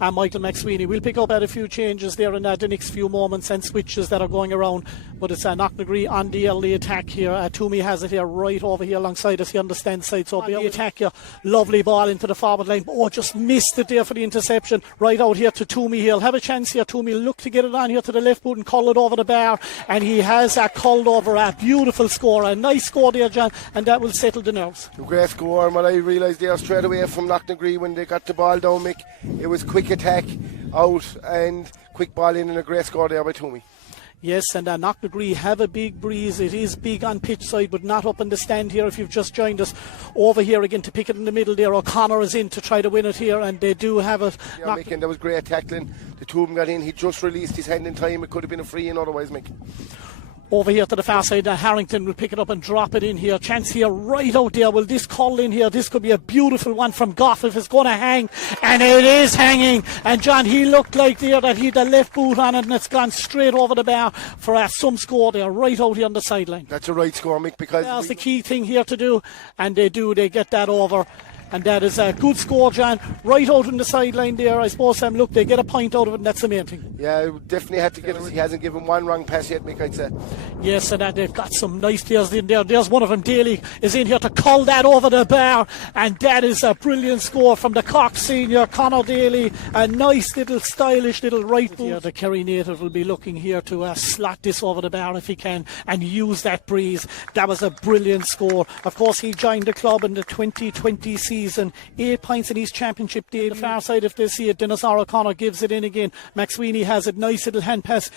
Michael McSweeney. We'll pick up at a few changes there in the next few moments and switches that are going around. But it's Knocknagree on the early attack here. Toomey has it here right over here alongside us. He understands side. So on the attack here. Lovely ball into the forward line. Oh, just missed it there for the interception. Right out here to Toomey. He'll have a chance here. Toomey look to get it on here to the left boot and call it over the bar. And he has called over a beautiful score. A nice score there, John. And that will settle the nerves. A great score. And what I realised there straight away from Knocknagree when they got the ball down, Mick, it was quick attack out and quick ball in, and a great score there by Toomey. Yes, and Knocknagree have a big breeze. It is big on pitch side, but not up in the stand here. If you've just joined us, over here again to pick it in the middle there. O'Connor is in to try to win it here, and they do have it. Yeah, Mick, and that was great tackling. The two of them got in. He just released his hand in time. It could have been a free in otherwise, Mick. Over here to the far side, Harrington will pick it up and drop it in here. Chance here right out there. Will this call in here? This could be a beautiful one from Goff if it's going to hang. And it is hanging. And John, he looked like there that he had the left boot on it, and it's gone straight over the bar for some score there, right out here on the sideline. That's a right score, Mick, because that's the key thing here to do. And they get that over. And that is a good score, John. Right out on the sideline there. I suppose, look, they get a point out of it, and that's the main thing. Yeah, definitely had to get it. He hasn't given one wrong pass yet, Mick, I'd say. Yes, and they've got some nice players in there. There's one of them, Daly, is in here to call that over the bar. And that is a brilliant score from the Cork senior, Conor Daly. A nice little, stylish little right boot. Here, the Kerry native will be looking here to slot this over the bar if he can and use that breeze. That was a brilliant score. Of course, he joined the club in the 2020 season. 8 points in his championship day. The far side, if they see it, Dennis O'Connor gives it in again. McSweeney has a nice little hand pass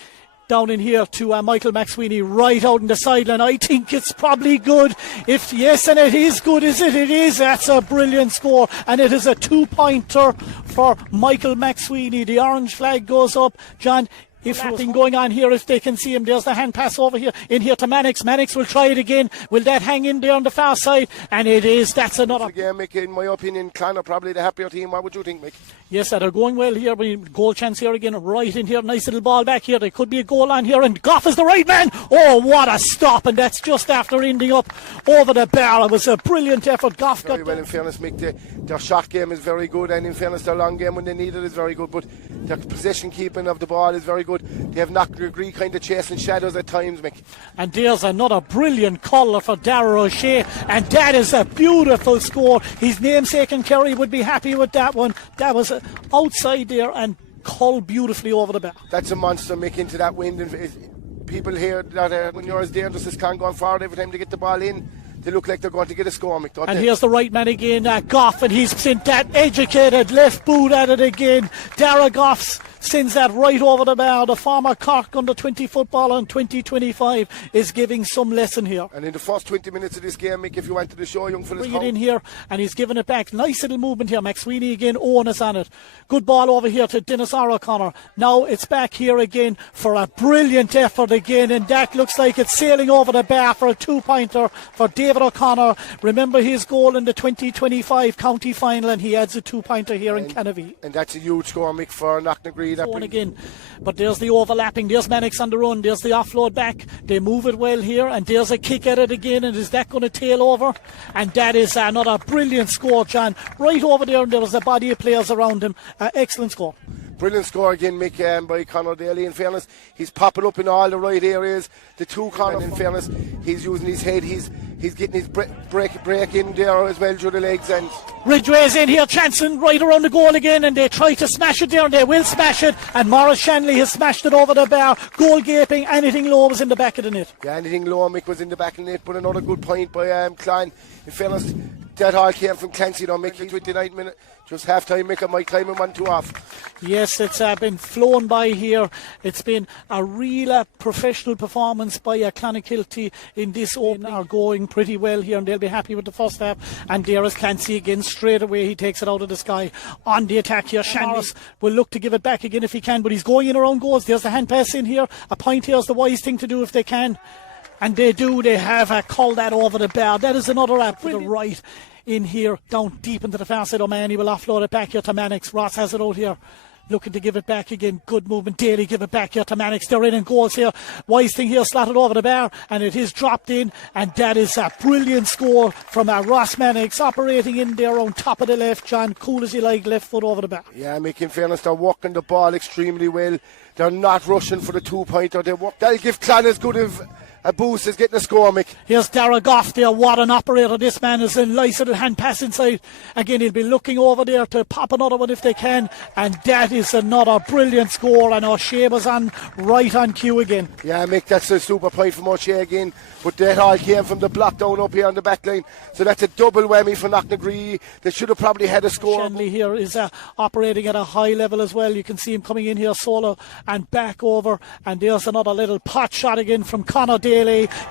down in here to Michael McSweeney right out in the sideline. I think it's probably good. If yes, and it is good, is it? It is. That's a brilliant score, and it is a 2-pointer for Michael McSweeney. The orange flag goes up, John. If nothing going on here, if they can see him, there's the hand pass over here, in here to Mannix. Mannix will try it again. Will that hang in there on the far side? And it is. That's another. Again, Mick, in my opinion, Clan are probably the happier team. What would you think, Mick? Yes, they're going well here. Goal chance here again, right in here. Nice little ball back here. There could be a goal on here, and Goff is the right man. Oh, what a stop! And that's just after ending up over the bar. It was a brilliant effort. Goff got very well. In fairness, Mick, their shot game is very good, and in fairness, their long game when they need it is very good. But their possession keeping of the ball is very good. They have Knocknagree kind of chasing shadows at times, Mick. And there's another brilliant colour for Darragh O'Shea, and that is a beautiful score. His namesake in Kerry would be happy with that one. That was outside there and called beautifully over the bar. That's a monster, Mick, into that wind. And people here that when you're as dangerous as Clan going forward every time they get the ball in, they look like they're going to get a score, Mick, don't and they? Here's the right man again, Goff, and he's sent that educated left boot at it again. Darragh Goff sends that right over the bar. The former Cork under 20 footballer in 2025 is giving some lesson here. And in the first 20 minutes of this game, Mick, if you wanted to show young fellas, bring it in here, and he's giving it back. Nice little movement here. McSweeney again, Owen is on it. Good ball over here to Dennis O'Connor. Now it's back here again for a brilliant effort again, and that looks like it's sailing over the bar for a 2-pointer for David O'Connor. Remember his goal in the 2025 county final, and he adds a 2-pointer here in Canavy. And that's a huge score, Mick, for Knocknagree. One again, but there's the overlapping. There's Mannix on the run. There's the offload back. They move it well here, and there's a kick at it again. And is that going to tail over? And that is another brilliant score, John. Right over there, and there was a body of players around him. Excellent score. Brilliant score again, Mick, by Conor Daly. In fairness, he's popping up in all the right areas. The two Conor, in fairness, he's using his head. He's getting his break in there as well through the legs. And Ridgway's in here, chancing right around the goal again, and they try to smash it there, and they will smash it. And Maurice Shanley has smashed it over the bar. Goal gaping. Anything low was in the back of the net. Yeah, anything low, Mick, was in the back of the net. But another good point by Klein. In fairness, that all came from Clancy, though, Mick. 29 minutes. Just half time, Mick, and my time and 1-2 off. Yes, it's been flown by here. It's been a real professional performance by Clonakilty in this opening. Are going pretty well here, and they'll be happy with the first half. And there is Clancy again, straight away. He takes it out of the sky on the attack here. Shanley will look to give it back again if he can, but he's going in around goals. There's the hand pass in here. A point here is the wise thing to do if they can. And they do. They have called that over the bar. That is another for the right. In here, down deep into the far side. O'Mahony will offload it back here to Mannix. Ross has it out here. looking to give it back again. Good movement. Daly give it back here to Mannix. They're in goals here. Wise thing here, slotted over the bar, and it is dropped in, and that is a brilliant score from Ross Mannix, operating in there on top of the left, John. Cool as you like, left foot over the bar. Yeah, Mick, in fairness, they're walking the ball extremely well. They're not rushing for the 2-pointer. They'll give Clan as good of a boost as getting a score, Mick. Here's Dara Goff there. What an operator this man is. A nice little hand pass inside. Again, he'll be looking over there to pop another one if they can. And that is another brilliant score. And O'Shea was right on cue again. Yeah, Mick, that's a super point from O'Shea again. But that all came from the block down up here on the back line. So that's a double whammy for Knocknagree. They should have probably had a score. Shanley here is operating at a high level as well. You can see him coming in here solo and back over. And there's another little pot shot again from Conor Daly.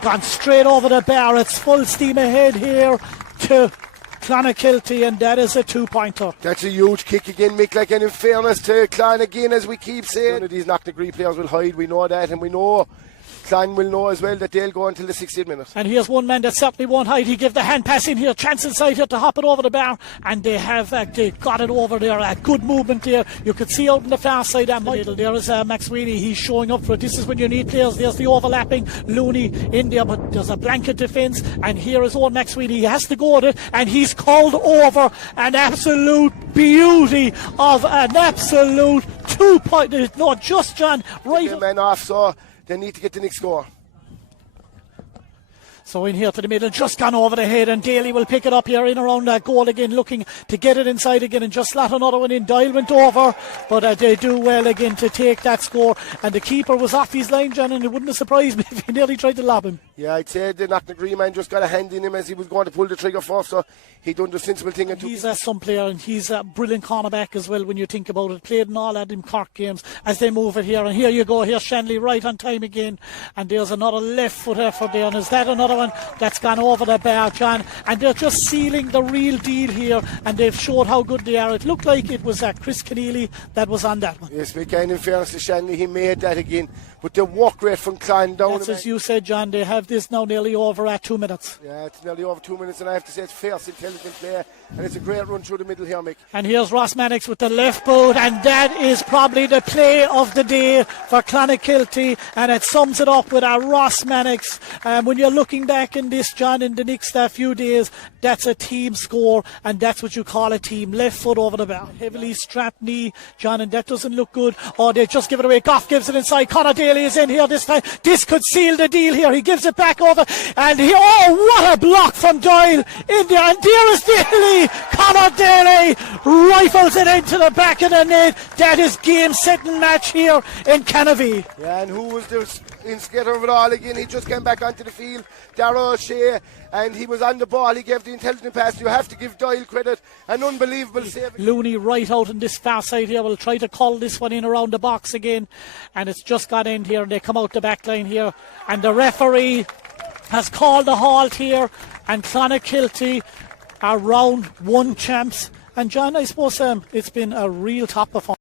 Gone straight over the bar. It's full steam ahead here to Clonakilty, and that is a 2-pointer. That's a huge kick again, Mick. Like, and in fairness to Clan again, as we keep saying, none of these Knocknagree players will hide. We know that, and we know Clan will know as well that they'll go until the 60th minute. And here's one man that certainly won't hide. He gave the hand pass in here, chance inside here to hop it over the bar, and they have they got it over there. A good movement there. You could see out on the far side and middle there is McSweeney. He's showing up for it. This is when you need players. There's the overlapping Looney in there, but there's a blanket defence, and here is old McSweeney. He has to go at it, and he's called over an absolute beauty of an absolute 2-point. No, just John right. The men off, so they need to get the next score. So in here to the middle, just gone over the head, and Daly will pick it up here in around that goal again, looking to get it inside again, and just slot another one in. Doyle went over, but they do well again to take that score, and the keeper was off his line, John, and it wouldn't have surprised me if he nearly tried to lob him. Yeah, I'd say the Knocknagree man just got a hand in him as he was going to pull the trigger first, so he done the sensible thing. And he's some player, and he's a brilliant cornerback as well when you think about it. Played in all of them Cork games as they move it here, and here you go, here's Shanley right on time again, and there's another left foot effort there, and is that another one that's gone over the bar, John? And they're just sealing the real deal here, and they've showed how good they are. It looked like it was Chris Keneally that was on that one. Yes, we can. In fairness to Shanley, he made that again, but the work rate from Clan down. That's as you said, John. They have this now nearly over at 2 minutes. Yeah, it's nearly over 2 minutes, and I have to say it's fierce, intelligent play, and it's a great run through the middle here, Mick. And here's Ross Mannix with the left boot, and that is probably the play of the day for Clonakilty, and it sums it up with a Ross Mannix. When you're looking back in this, John, in the next few days, that's a team score, and that's what you call a team. Left foot over the bar, heavily strapped knee, John, and that doesn't look good. Oh, they just give it away. Goff gives it inside. Conor Daly is in here this time. This could seal the deal here. He gives it back over, and what a block from Doyle in there, and there is Daly. Conor Daly rifles it into the back of the net. That is game, set and match here in Canavan. Yeah, and who was the instigator of it all again? He just came back onto the field, Darragh O'Shea, and he was on the ball. He gave the intelligent pass. You have to give Doyle credit. An unbelievable save. Looney right out on this far side here will try to call this one in around the box again, and it's just got in here, and they come out the back line here, and the referee has called a halt here, and Clonakilty are round 1 champs. And John, I suppose it's been a real top performance.